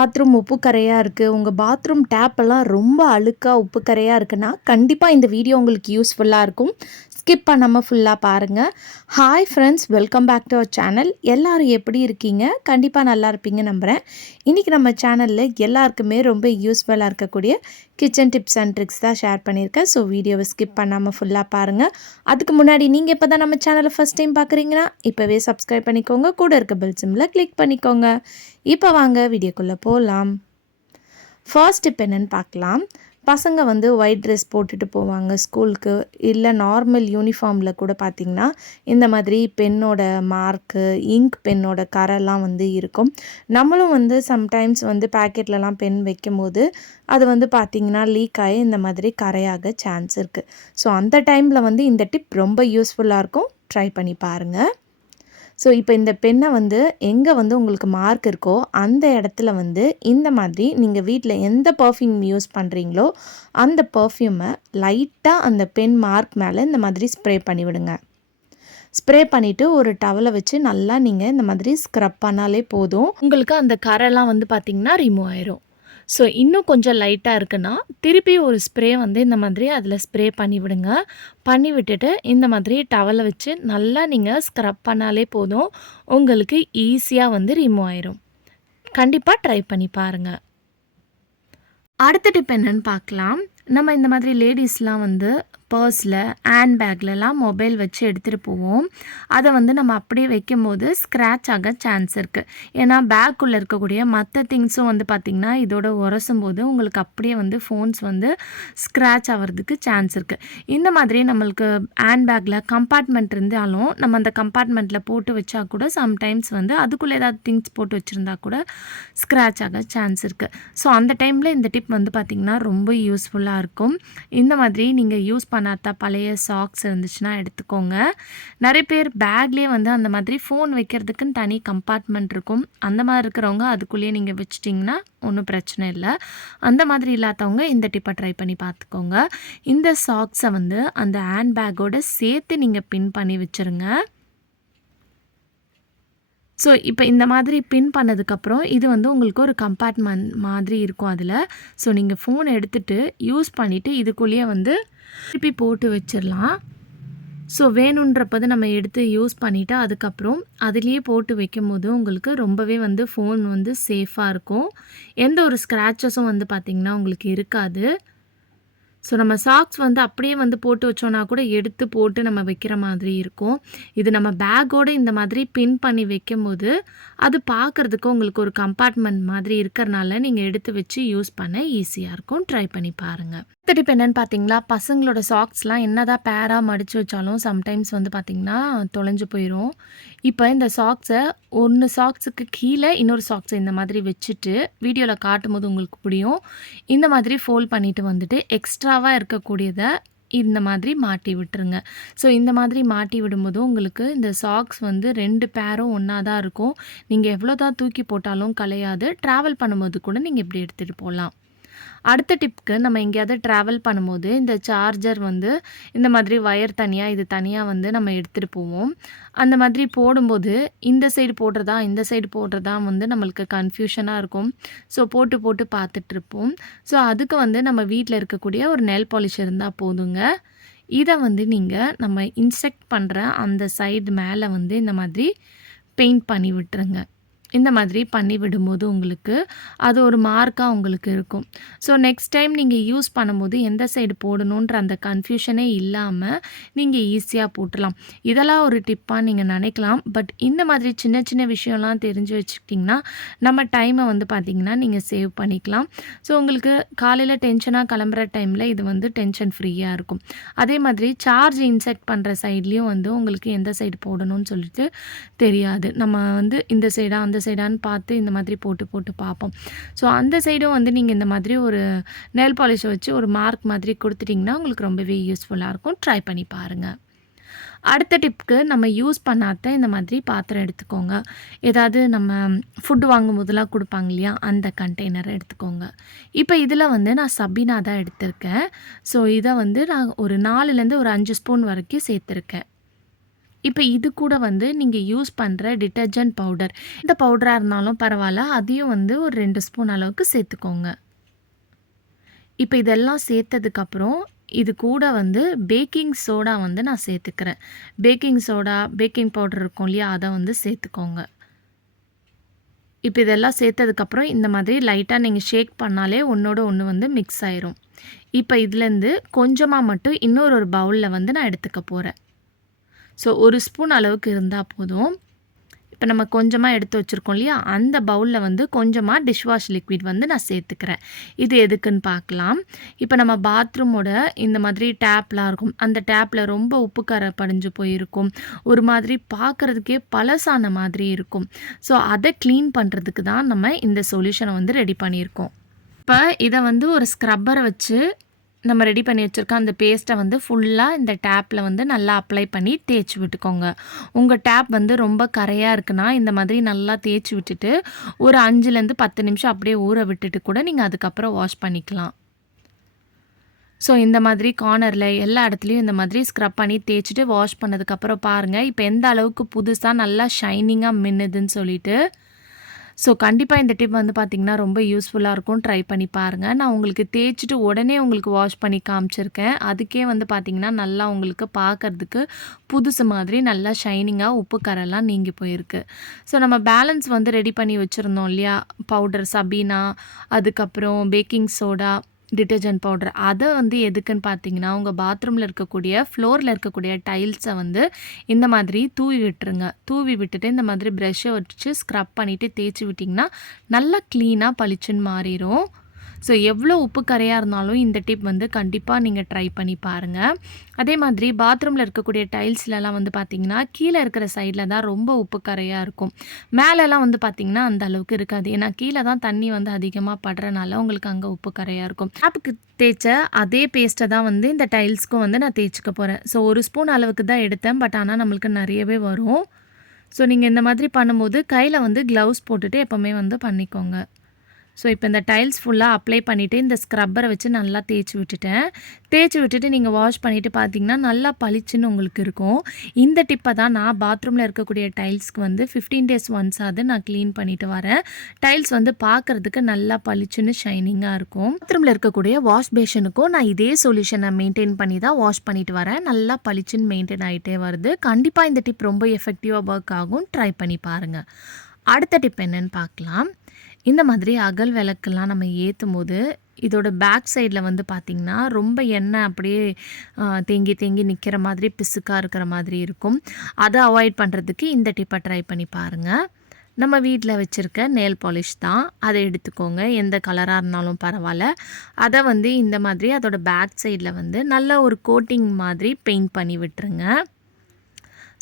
Bathroom உப்பு கரையா இருக்கு, உங்க பாத்ரூம் டேப் எல்லாம் ரொம்ப அழுக்கா உப்பு கரையா இருக்குன்னா, கண்டிப்பா இந்த வீடியோ உங்களுக்கு யூஸ்ஃபுல்லா இருக்கும். ஸ்கிப் பண்ணாம ஃபுல்லா பாருங்க. Hi friends, welcome back to our channel. எல்லாரும் எப்படி இருக்கீங்க? கண்டிப்பா நல்லா இருப்பீங்கன்னு நம்புறேன். இன்னைக்கு நம்ம சேனல்ல எல்லாருக்குமே ரொம்ப யூஸ்ஃபுல்லா இருக்கக்கூடிய கிச்சன் டிப்ஸ் அண்ட் ட்ரிக்ஸ் தான் ஷேர் பண்ணியிருக்கேன். ஸோ வீடியோவை ஸ்கிப் பண்ணாம ஃபுல்லா பாருங்க. அதுக்கு முன்னாடி நீங்க இப்பதான் நம்ம சேனலை ஃபர்ஸ்ட் டைம் பார்க்குறீங்கன்னா, இப்பவே சப்ஸ்கிரைப் பண்ணிக்கோங்க. கூட இருக்க பெல் சிம்பலை கிளிக் பண்ணிக்கோங்க. இப்போ வாங்க வீடியோக்குள்ளே போகலாம். ஃபர்ஸ்ட் டிப் என்னென்னு பார்க்கலாம். பசங்க வந்து ஒயிட் ட்ரெஸ் போட்டுட்டு போவாங்க ஸ்கூலுக்கு, இல்லை நார்மல் யூனிஃபார்மில் கூட பார்த்திங்கன்னா இந்த மாதிரி பென்னோட மார்க்கு, இங்க் பென்னோட கரைலாம் வந்து இருக்கும். நம்மளும் வந்து சம்டைம்ஸ் வந்து பேக்கெட்லலாம் பென் வைக்கும் போது அது வந்து பார்த்திங்கன்னா லீக் ஆகி இந்த மாதிரி கரையாக சான்ஸ் இருக்குது. ஸோ அந்த டைமில் வந்து இந்த டிப் ரொம்ப யூஸ்ஃபுல்லாக இருக்கும். ட்ரை பண்ணி பாருங்கள். ஸோ இப்போ இந்த பென்னை வந்து எங்கே வந்து உங்களுக்கு மார்க் இருக்கோ அந்த இடத்துல வந்து இந்த மாதிரி நீங்கள் வீட்டில் எந்த பர்ஃப்யூம் யூஸ் பண்ணுறீங்களோ அந்த பர்ஃப்யூமை லைட்டாக அந்த பென் மார்க் மேலே இந்த மாதிரி ஸ்ப்ரே பண்ணிவிடுங்க. ஸ்ப்ரே பண்ணிவிட்டு ஒரு டவலை வச்சு நல்லா நீங்கள் இந்த மாதிரி ஸ்க்ரப் பண்ணாலே போதும். உங்களுக்கு அந்த கரைலாம் வந்து பார்த்திங்கன்னா ரிமூவ் ஆயிரும். ஸோ இன்னும் கொஞ்சம் லைட்டாக இருக்குன்னா திருப்பி ஒரு ஸ்ப்ரே வந்து இந்த மாதிரி அதில் ஸ்ப்ரே பண்ணி விடுங்க. பண்ணி விட்டுட்டு இந்த மாதிரி டவலை வச்சு நல்லா நீங்கள் ஸ்க்ரப் பண்ணாலே போதும். உங்களுக்கு ஈஸியாக வந்து ரிமூவ் ஆயிரும். கண்டிப்பாக ட்ரை பண்ணி பாருங்கள். அடுத்த டிப் என்னன்னு பார்க்கலாம். நம்ம இந்த மாதிரி லேடிஸ்லாம் வந்து பர்ஸில், ஹேண்ட் பேக்லலாம் மொபைல் வச்சு எடுத்துகிட்டு போவோம். அதை வந்து நம்ம அப்படியே வைக்கும் போது ஸ்க்ராட்ச் ஆக சான்ஸ் இருக்குது. ஏன்னா பேக்குள்ளே இருக்கக்கூடிய மற்ற திங்ஸும் வந்து பார்த்திங்கன்னா இதோட உரசும் போது உங்களுக்கு அப்படியே வந்து ஃபோன்ஸ் வந்து ஸ்க்ராட்ச் ஆகிறதுக்கு சான்ஸ் இருக்குது. இந்த மாதிரி நம்மளுக்கு ஹேண்ட் பேக்கில் கம்பார்ட்மெண்ட் இருந்தாலும் நம்ம அந்த கம்பார்ட்மெண்ட்டில் போட்டு வச்சா கூட சம்டைம்ஸ் வந்து அதுக்குள்ளே ஏதாவது திங்ஸ் போட்டு வச்சுருந்தா கூட ஸ்க்ராட்ச் ஆக சான்ஸ் இருக்குது. ஸோ அந்த டைமில் இந்த டிப் வந்து பார்த்திங்கன்னா ரொம்ப யூஸ்ஃபுல்லாக இருக்கும். இந்த மாதிரி நீங்கள் யூஸ் பண்ணாத பழைய சாக்ஸ் இருந்துச்சுன்னா எடுத்துக்கோங்க. நிறைய பேர் பேக்லேயே வந்து அந்த மாதிரி ஃபோன் வைக்கிறதுக்குன்னு தனி கம்பார்ட்மெண்ட் இருக்கும். அந்த மாதிரி இருக்கிறவங்க அதுக்குள்ளேயே நீங்கள் வச்சிட்டிங்கன்னா ஒன்றும் பிரச்சனை இல்லை. அந்த மாதிரி இல்லாதவங்க இந்த டிப்பை ட்ரை பண்ணி பார்த்துக்கோங்க. இந்த சாக்ஸை வந்து அந்த ஹேண்ட் பேக்கோடு சேர்த்து நீங்கள் பின் பண்ணி வச்சுருங்க. ஸோ இப்போ இந்த மாதிரி பின் பண்ணதுக்கப்புறம் இது வந்து உங்களுக்கு ஒரு கம்பார்ட்மெண்ட் மாதிரி இருக்கும் அதில். ஸோ நீங்கள் ஃபோன் எடுத்துகிட்டு யூஸ் பண்ணிவிட்டு இதுக்குள்ளேயே வந்து திருப்பி போட்டு வச்சிடலாம். ஸோ வேணுன்றப்பது நம்ம எடுத்து யூஸ் பண்ணிவிட்டு அதுக்கப்புறம் அதுலேயே போட்டு வைக்கும் போது உங்களுக்கு ரொம்பவே வந்து ஃபோன் வந்து சேஃபாக இருக்கும். எந்த ஒரு ஸ்க்ராச்சஸும் வந்து பார்த்திங்கன்னா உங்களுக்கு இருக்காது. ஸோ நம்ம சாக்ஸ் வந்து அப்படியே வந்து போட்டு வச்சோன்னா கூட எடுத்து போட்டு நம்ம வைக்கிற மாதிரி இருக்கும். இது நம்ம பேக்கோடு இந்த மாதிரி பின் பண்ணி வைக்கும்போது அது பார்க்குறதுக்கு உங்களுக்கு ஒரு கம்பார்ட்மெண்ட் மாதிரி இருக்கிறனால நீங்கள் எடுத்து வச்சு யூஸ் பண்ண ஈஸியாக இருக்கும். ட்ரை பண்ணி பாருங்கள். டிப் என்னென்னு பார்த்தீங்களா, பசங்களோட சாக்ஸ்லாம் என்னதான் பேராக மடித்து வச்சாலும் சம்டைம்ஸ் வந்து பார்த்திங்கன்னா தொலைஞ்சு போயிடும். இப்போ இந்த சாக்ஸை ஒன்று சாக்ஸுக்கு கீழே இன்னொரு சாக்ஸை இந்த மாதிரி வச்சுட்டு வீடியோவில் காட்டும் போது உங்களுக்கு புரியும். இந்த மாதிரி ஃபோல்ட் பண்ணிவிட்டு வந்துட்டு எக்ஸ்ட்ராவாக இருக்கக்கூடியதை இந்த மாதிரி மாட்டி விட்டுருங்க. ஸோ இந்த மாதிரி மாட்டி விடும்போது உங்களுக்கு இந்த சாக்ஸ் வந்து 2 பேரும் ஒன்றா தான் இருக்கும். நீங்கள் எவ்வளோ தான் தூக்கி போட்டாலும் கலையாது. ட்ராவல் பண்ணும்போது கூட நீங்கள் இப்படி எடுத்துகிட்டு போகலாம். அடுத்த டிப்க்கு நம்ம எங்கேயாவது ட்ராவல் பண்ணும்போது இந்த சார்ஜர் வந்து இந்த மாதிரி ஒயர் தனியாக இது தனியாக வந்து நம்ம எடுத்துகிட்டு போவோம். அந்த மாதிரி போடும்போது இந்த சைடு போடுறதா இந்த சைடு போடுறதா வந்து நம்மளுக்கு கன்ஃபியூஷனாக இருக்கும். ஸோ போட்டு போட்டு பார்த்துட்ருப்போம். ஸோ அதுக்கு வந்து நம்ம வீட்டில் இருக்கக்கூடிய ஒரு நெயில் பாலிஷ் இருந்தால் போதுங்க. இதை வந்து நீங்கள் நம்ம இன்செக்ட் பண்ணுற அந்த சைடு மேலே வந்து இந்த மாதிரி பெயிண்ட் பண்ணி விட்டுருங்க. இந்த மாதிரி பண்ணி விடும்போது உங்களுக்கு அது ஒரு மார்க்காக உங்களுக்கு இருக்கும். ஸோ நெக்ஸ்ட் டைம் நீங்கள் யூஸ் பண்ணும்போது எந்த சைடு போடணுன்ற அந்த கன்ஃபியூஷனே இல்லாமல் நீங்கள் ஈஸியாக போட்டுடலாம். இதெல்லாம் ஒரு டிப்பாக நீங்கள் நினைக்கலாம். பட் இந்த மாதிரி சின்ன சின்ன விஷயம்லாம் தெரிஞ்சு வச்சுக்கிட்டிங்கன்னா நம்ம டைமை வந்து பார்த்திங்கன்னா நீங்கள் சேவ் பண்ணிக்கலாம். ஸோ உங்களுக்கு காலையில் டென்ஷனாக கிளம்புற டைமில் இது வந்து டென்ஷன் ஃப்ரீயாக இருக்கும். அதே மாதிரி சார்ஜ் இன்செக்ட் பண்ணுற சைட்லேயும் வந்து உங்களுக்கு எந்த சைடு போடணும்னு சொல்லிட்டு தெரியாது. நம்ம வந்து இந்த சைடாக அந்த சைடான்னு பார்த்து இந்த மாதிரி போட்டு போட்டு பார்ப்போம். ஸோ அந்த சைடும் வந்து நீங்கள் இந்த மாதிரி ஒரு நெயில் பாலிஷை வச்சு ஒரு மார்க் மாதிரி கொடுத்துட்டிங்கன்னா உங்களுக்கு ரொம்பவே யூஸ்ஃபுல்லாக இருக்கும். ட்ரை பண்ணி பாருங்கள். அடுத்த டிப்க்கு நம்ம யூஸ் பண்ணாத இந்த மாதிரி பாத்திரம் எடுத்துக்கோங்க. ஏதாவது நம்ம ஃபுட்டு வாங்கும் போதெல்லாம் கொடுப்பாங்க இல்லையா, அந்த கண்டெய்னரை எடுத்துக்கோங்க. இப்போ இதில் வந்து நான் சபீனா தான் எடுத்திருக்கேன். ஸோ இதை வந்து நான் ஒரு 4லேருந்து ஒரு 5 ஸ்பூன் வரைக்கும் சேர்த்துருக்கேன். இப்போ இது கூட வந்து நீங்கள் யூஸ் பண்ணுற டிட்டர்ஜென்ட் பவுடர், இந்த பவுடராக இருந்தாலும் பரவாயில்ல, அதையும் வந்து ஒரு 2 ஸ்பூன் அளவுக்கு சேர்த்துக்கோங்க. இப்போ இதெல்லாம் சேர்த்ததுக்கப்புறம் இது கூட வந்து பேக்கிங் சோடா வந்து நான் சேர்த்துக்கிறேன். பேக்கிங் சோடா, பேக்கிங் பவுடர் இருக்கும் இல்லையா, அதை வந்து சேர்த்துக்கோங்க. இப்போ இதெல்லாம் சேர்த்ததுக்கப்புறம் இந்த மாதிரி லைட்டாக நீங்கள் ஷேக் பண்ணாலே ஒன்றோட ஒன்று வந்து மிக்ஸ் ஆயிரும். இப்போ இதுலேருந்து கொஞ்சமாக மட்டும் இன்னொரு பவுலில் வந்து நான் எடுத்துக்க போகிறேன். ஸோ 1 ஸ்பூன் அளவுக்கு இருந்தால் போதும். இப்போ நம்ம கொஞ்சமாக எடுத்து வச்சுருக்கோம் இல்லையா, அந்த பவுலில் வந்து கொஞ்சமாக டிஷ்வாஷ் லிக்விட் வந்து நான் சேர்த்துக்கிறேன். இது எதுக்குன்னு பார்க்கலாம். இப்போ நம்ம பாத்ரூமோட இந்த மாதிரி டேப்லாம் இருக்கும், அந்த டேப்பில் ரொம்ப உப்பு கரை படிஞ்சு போயிருக்கும், ஒரு மாதிரி பார்க்குறதுக்கே பழசான மாதிரி இருக்கும். ஸோ அதை க்ளீன் பண்ணுறதுக்கு தான் நம்ம இந்த சொல்யூஷனை வந்து ரெடி பண்ணியிருக்கோம். இப்போ இதை வந்து ஒரு ஸ்க்ரப்பரை வச்சு நம்ம ரெடி பண்ணி வச்சுருக்க அந்த பேஸ்ட்டை வந்து ஃபுல்லாக இந்த டேப்பில் வந்து நல்லா அப்ளை பண்ணி தேய்ச்சி விட்டுக்கோங்க. உங்கள் டேப் வந்து ரொம்ப கரையாக இருக்குன்னா இந்த மாதிரி நல்லா தேய்ச்சி விட்டுட்டு ஒரு 5லேருந்து 10 நிமிஷம் அப்படியே ஊற விட்டுட்டு கூட நீங்கள் அதுக்கப்புறம் வாஷ் பண்ணிக்கலாம். ஸோ இந்த மாதிரி கார்னரில் எல்லா இடத்துலையும் இந்த மாதிரி ஸ்க்ரப் பண்ணி தேய்ச்சிட்டு வாஷ் பண்ணதுக்கப்புறம் பாருங்கள் இப்போ எந்த அளவுக்கு புதுசாக நல்லா ஷைனிங்காக மின்னுதுன்னு சொல்லிட்டு. ஸோ கண்டிப்பாக இந்த டிப் வந்து பார்த்திங்கன்னா ரொம்ப யூஸ்ஃபுல்லாக இருக்கும். ட்ரை பண்ணி பாருங்கள். நான் உங்களுக்கு தேய்ச்சிட்டு உடனே உங்களுக்கு வாஷ் பண்ணி காமிச்சிருக்கேன். அதுக்கே வந்து பார்த்திங்கன்னா நல்லா உங்களுக்கு பார்க்குறதுக்கு புதுசு மாதிரி நல்லா ஷைனிங்காக உப்பு கரெல்லாம் நீங்கி போயிருக்கு. ஸோ நம்ம பேலன்ஸ் வந்து ரெடி பண்ணி வச்சுருந்தோம் இல்லையா, பவுடர் சபீனா, அதுக்கப்புறம் பேக்கிங் சோடா, டிட்டர்ஜென்ட் பவுடர், அதை வந்து எதுக்குன்னு பார்த்தீங்கன்னா உங்கள் பாத்ரூமில் இருக்கக்கூடிய ஃப்ளோரில் இருக்கக்கூடிய டைல்ஸை வந்து இந்த மாதிரி தூவி விட்டுருங்க. தூவி விட்டுட்டு இந்த மாதிரி ப்ரெஷ்ஷை வச்சு ஸ்க்ரப் பண்ணிவிட்டு தேய்ச்சி விட்டிங்கன்னா நல்லா க்ளீனாக பளிச்சுன்னு மாறிடும். ஸோ எவ்வளோ உப்பு கரையாக இருந்தாலும் இந்த டிப் வந்து கண்டிப்பாக நீங்கள் ட்ரை பண்ணி பாருங்கள். அதே மாதிரி பாத்ரூமில் இருக்கக்கூடிய டைல்ஸ்லலாம் வந்து பார்த்திங்கன்னா கீழே இருக்கிற சைடில் தான் ரொம்ப உப்பு கரையாக இருக்கும். மேலெலாம் வந்து பார்த்திங்கன்னா அந்த அளவுக்கு இருக்காது. ஏன்னா கீழே தான் தண்ணி வந்து அதிகமாக படுறனால உங்களுக்கு அங்கே உப்பு கரையாக இருக்கும். டேப்புக்கு தேய்ச்ச அதே பேஸ்ட்டை தான் வந்து இந்த டைல்ஸ்க்கும் வந்து நான் தேய்ச்சிக்க போகிறேன். ஸோ 1 ஸ்பூன் அளவுக்கு தான் எடுத்தேன். பட் ஆனால் நம்மளுக்கு நிறையவே வரும். ஸோ நீங்கள் இந்த மாதிரி பண்ணும்போது கையில் வந்து க்ளவுஸ் போட்டுட்டு எப்போவுமே வந்து பண்ணிக்கோங்க. ஸோ இப்போ இந்த டைல்ஸ் ஃபுல்லாக அப்ளை பண்ணிவிட்டு இந்த ஸ்க்ரப்பரை வச்சு நல்லா தேய்ச்சி விட்டுட்டேன். தேய்ச்சி விட்டுட்டு நீங்கள் வாஷ் பண்ணிவிட்டு பார்த்தீங்கன்னா நல்லா பளிச்சுன்னு உங்களுக்கு இருக்கும். இந்த டிப்பை தான் நான் பாத்ரூமில் இருக்கக்கூடிய டைல்ஸ்க்கு வந்து 15 days ஒன்ஸாவது நான் க்ளீன் பண்ணிவிட்டு வரேன். டைல்ஸ் வந்து பார்க்குறதுக்கு நல்லா பளிச்சுன்னு ஷைனிங்காக இருக்கும். பாத்ரூமில் இருக்கக்கூடிய வாஷ் பேஷனுக்கும் நான் இதே சொல்யூஷனை மெயின்டைன் பண்ணி தான் வாஷ் பண்ணிவிட்டு வரேன். நல்லா பளிச்சுன்னு மெயின்டைன் ஆகிட்டே வருது. கண்டிப்பாக இந்த டிப் ரொம்ப எஃபெக்டிவாக ஒர்க் ஆகும். ட்ரை பண்ணி பாருங்கள். அடுத்த டிப் என்னென்னு பார்க்கலாம். இந்த மாதிரி அகல் விளக்கெல்லாம் நம்ம ஏற்றும் போது இதோட பேக் சைடில் வந்து பார்த்திங்கன்னா ரொம்ப எண்ணெய் அப்படியே தேங்கி தேங்கி நிற்கிற மாதிரி பிசுக்காக இருக்கிற மாதிரி இருக்கும். அதை அவாய்ட் பண்ணுறதுக்கு இந்த டிப்பை ட்ரை பண்ணி பாருங்கள். நம்ம வீட்டில் வச்சுருக்க நெயில் பாலிஷ் தான், அதை எடுத்துக்கோங்க. எந்த கலராக இருந்தாலும் பரவாயில்ல. அதை வந்து இந்த மாதிரி அதோட பேக் சைடில் வந்து நல்ல ஒரு கோட்டிங் மாதிரி பெயிண்ட் பண்ணி விட்டுருங்க.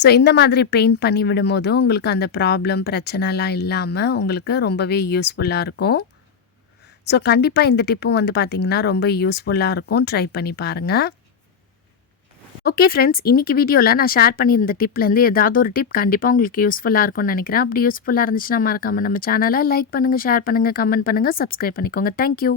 ஸோ இந்த மாதிரி பெயிண்ட் பண்ணி விடும்போது உங்களுக்கு அந்த ப்ராப்ளம் பிரச்சனைலாம் இல்லாமல் உங்களுக்கு ரொம்பவே யூஸ்ஃபுல்லாக இருக்கும். ஸோ கண்டிப்பாக இந்த டிப்பும் வந்து பார்த்திங்கன்னா ரொம்ப யூஸ்ஃபுல்லாக இருக்கும். ட்ரை பண்ணி பாருங்கள். ஓகே ஃப்ரெண்ட்ஸ், இன்றைக்கி வீடியோவில் நான் ஷேர் பண்ணியிருந்த டிப்லேருந்து ஏதாவது ஒரு டிப் கண்டிப்பாக உங்களுக்கு யூஸ்ஃபுல்லாக இருக்கும்னு நினைக்கிறேன். அப்படி யூஸ்ஃபுல்லாக இருந்துச்சுன்னா மறக்காமல் நம்ம சேனலை லைக் பண்ணுங்கள், ஷேர் பண்ணுங்கள், கமெண்ட் பண்ணுங்கள், சப்ஸ்கிரைப் பண்ணிக்கோங்க. தேங்க்யூ.